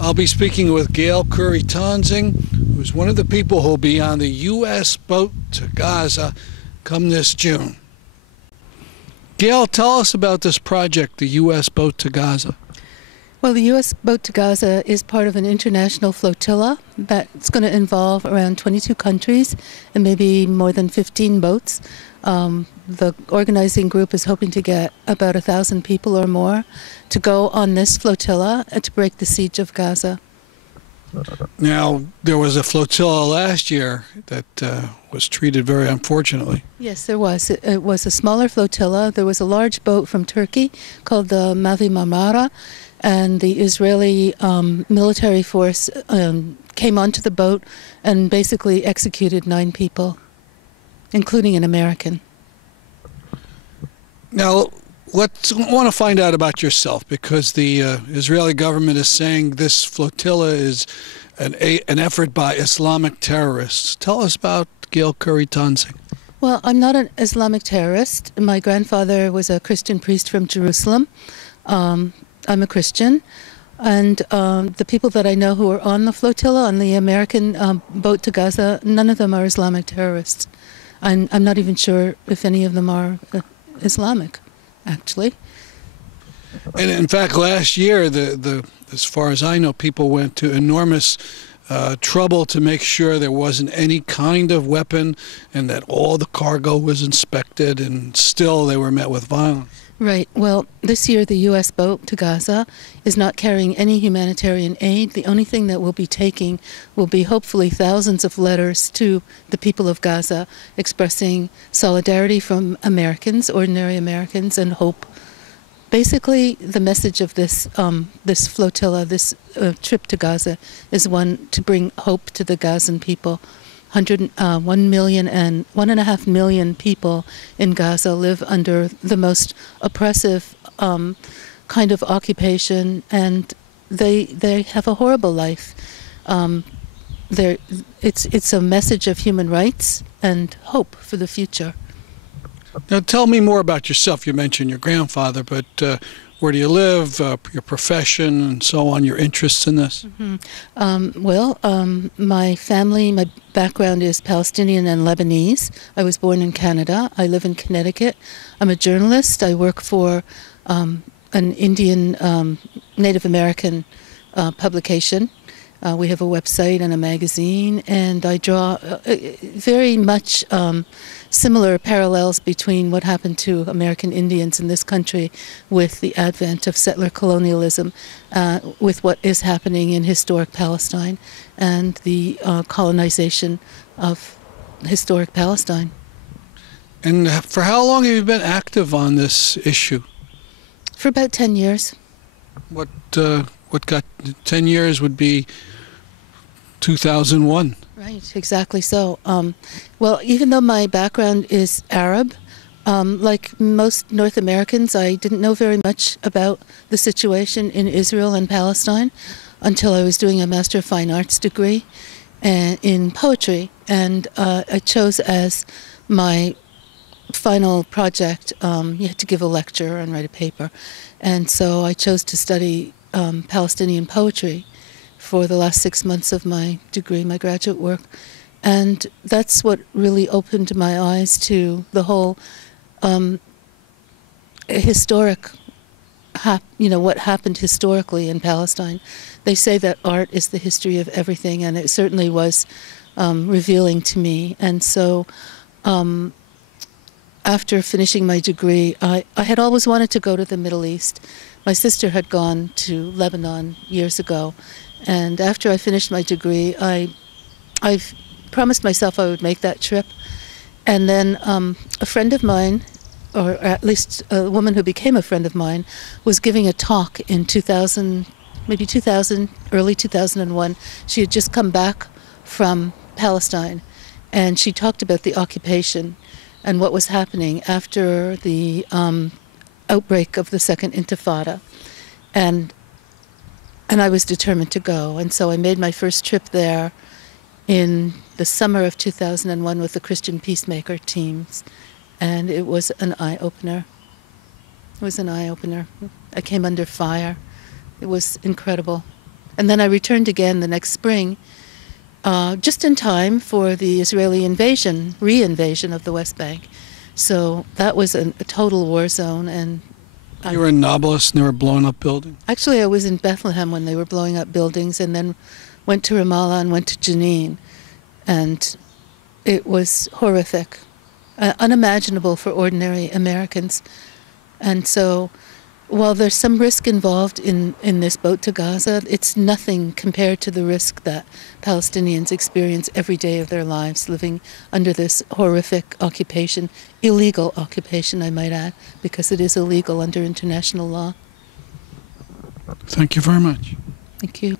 I'll be speaking with Gale Khoury Toensing, who's one of the people who will be on the U.S. boat to Gaza come this June. Gale, tell us about this project, the U.S. boat to Gaza. Well, the U.S. boat to Gaza is part of an international flotilla that's going to involve around 22 countries and maybe more than 15 boats. The organizing group is hoping to get about 1,000 people or more to go on this flotilla to break the siege of Gaza. Now, there was a flotilla last year that was treated very unfortunately. Yes, there was. It was a smaller flotilla. There was a large boat from Turkey called the Mavi Marmara, and the Israeli military force came onto the boat and basically executed 9 people, including an American. Now, I want to find out about yourself, because the Israeli government is saying this flotilla is an effort by Islamic terrorists. Tell us about Gale Khoury Toensing. Well, I'm not an Islamic terrorist. My grandfather was a Christian priest from Jerusalem. I'm a Christian. And the people that I know who are on the flotilla, on the American boat to Gaza, none of them are Islamic terrorists. I'm not even sure if any of them are Islamic, actually. And in fact, last year, as far as I know, people went to enormous trouble to make sure there wasn't any kind of weapon and that all the cargo was inspected, and still they were met with violence. Right. Well, this year the U.S. boat to Gaza is not carrying any humanitarian aid. The only thing that we'll be taking will be hopefully thousands of letters to the people of Gaza expressing solidarity from Americans, ordinary Americans, and hope. Basically, the message of this this flotilla, this trip to Gaza, is one to bring hope to the Gazan people. 1 million and 1.5 million people in Gaza live under the most oppressive kind of occupation, and they have a horrible life. It's a message of human rights and hope for the future. Now, tell me more about yourself. You mentioned your grandfather, but where do you live, your profession, and so on, your interests in this? Mm-hmm. My family, my background is Palestinian and Lebanese. I was born in Canada. I live in Connecticut. I'm a journalist. I work for an Indian Native American publication. We have a website and a magazine, and I draw very much similar parallels between what happened to American Indians in this country with the advent of settler colonialism, with what is happening in historic Palestine and the colonization of historic Palestine. And for how long have you been active on this issue? For about 10 years. What got 10 years would be 2001. Right, exactly so. Well, even though my background is Arab, like most North Americans, I didn't know very much about the situation in Israel and Palestine until I was doing a Master of Fine Arts degree in poetry. And I chose as my final project, you had to give a lecture and write a paper. And so I chose to study Palestinian poetry for the last 6 months of my degree, my graduate work. And that's what really opened my eyes to the whole historic, what happened historically in Palestine. They say that art is the history of everything, and it certainly was revealing to me. And so after finishing my degree, I had always wanted to go to the Middle East. My sister had gone to Lebanon years ago, and after I finished my degree, I promised myself I would make that trip. And then a friend of mine, or at least a woman who became a friend of mine, was giving a talk in 2000, maybe 2000, early 2001. She had just come back from Palestine, and she talked about the occupation and what was happening after the outbreak of the Second Intifada. And I was determined to go. And so I made my first trip there in the summer of 2001 with the Christian Peacemaker teams. And it was an eye-opener. It was an eye-opener. I came under fire. It was incredible. And then I returned again the next spring, just in time for the Israeli re-invasion of the West Bank. So that was a total war zone. And You were in Nablus and they were blowing up buildings? actually, I was in Bethlehem when they were blowing up buildings, and then went to Ramallah and went to Jenin. And it was horrific, unimaginable for ordinary Americans. And so while there's some risk involved in this boat to Gaza, it's nothing compared to the risk that Palestinians experience every day of their lives living under this horrific occupation, illegal occupation, I might add, because it is illegal under international law. Thank you very much. Thank you.